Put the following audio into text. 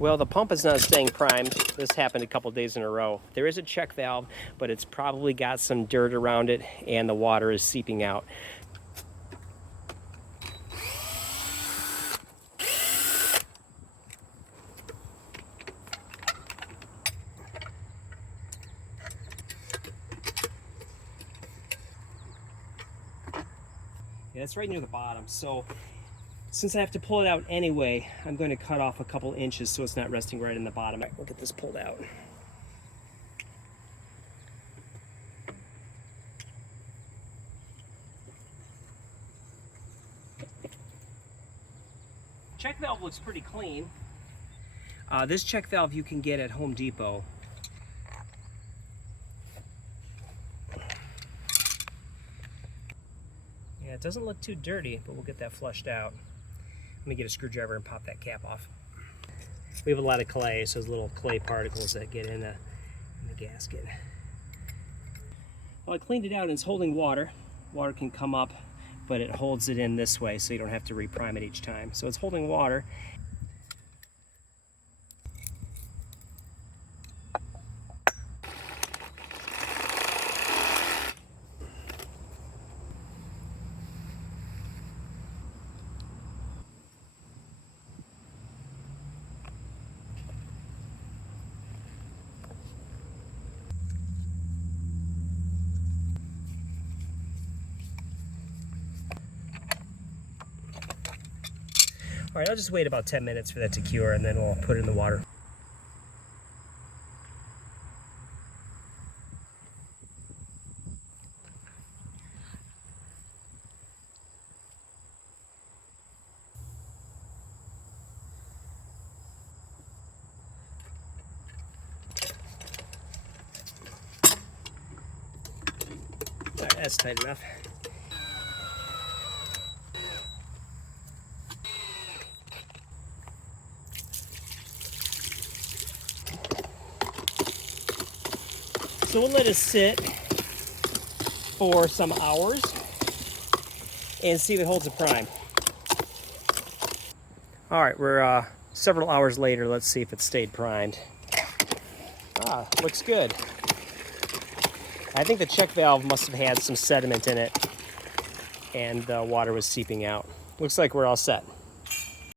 Well, the pump is not staying primed. This happened a couple days in a row. There is a check valve, but it's probably got some dirt around it and the water is seeping out. Yeah, it's right near the bottom. So since I have to pull it out anyway, I'm going to cut off a couple inches so it's not resting right in the bottom. We'll get this pulled out. Check valve looks pretty clean. This check valve you can get at Home Depot. Yeah, it doesn't look too dirty, but we'll get that flushed out. Let me get a screwdriver and pop that cap off. We have a lot of clay, so there's little clay particles that get in the gasket. Well, I cleaned it out and it's holding water. Water can come up, but it holds it in this way so you don't have to reprime it each time. So it's holding water. All right, I'll just wait about 10 minutes for that to cure and then we'll put it in the water. All right, that's tight enough. So we'll let it sit for some hours and see if it holds a prime. All right, we're several hours later. Let's see if it stayed primed. Looks good. I think the check valve must have had some sediment in it and the water was seeping out. Looks like we're all set.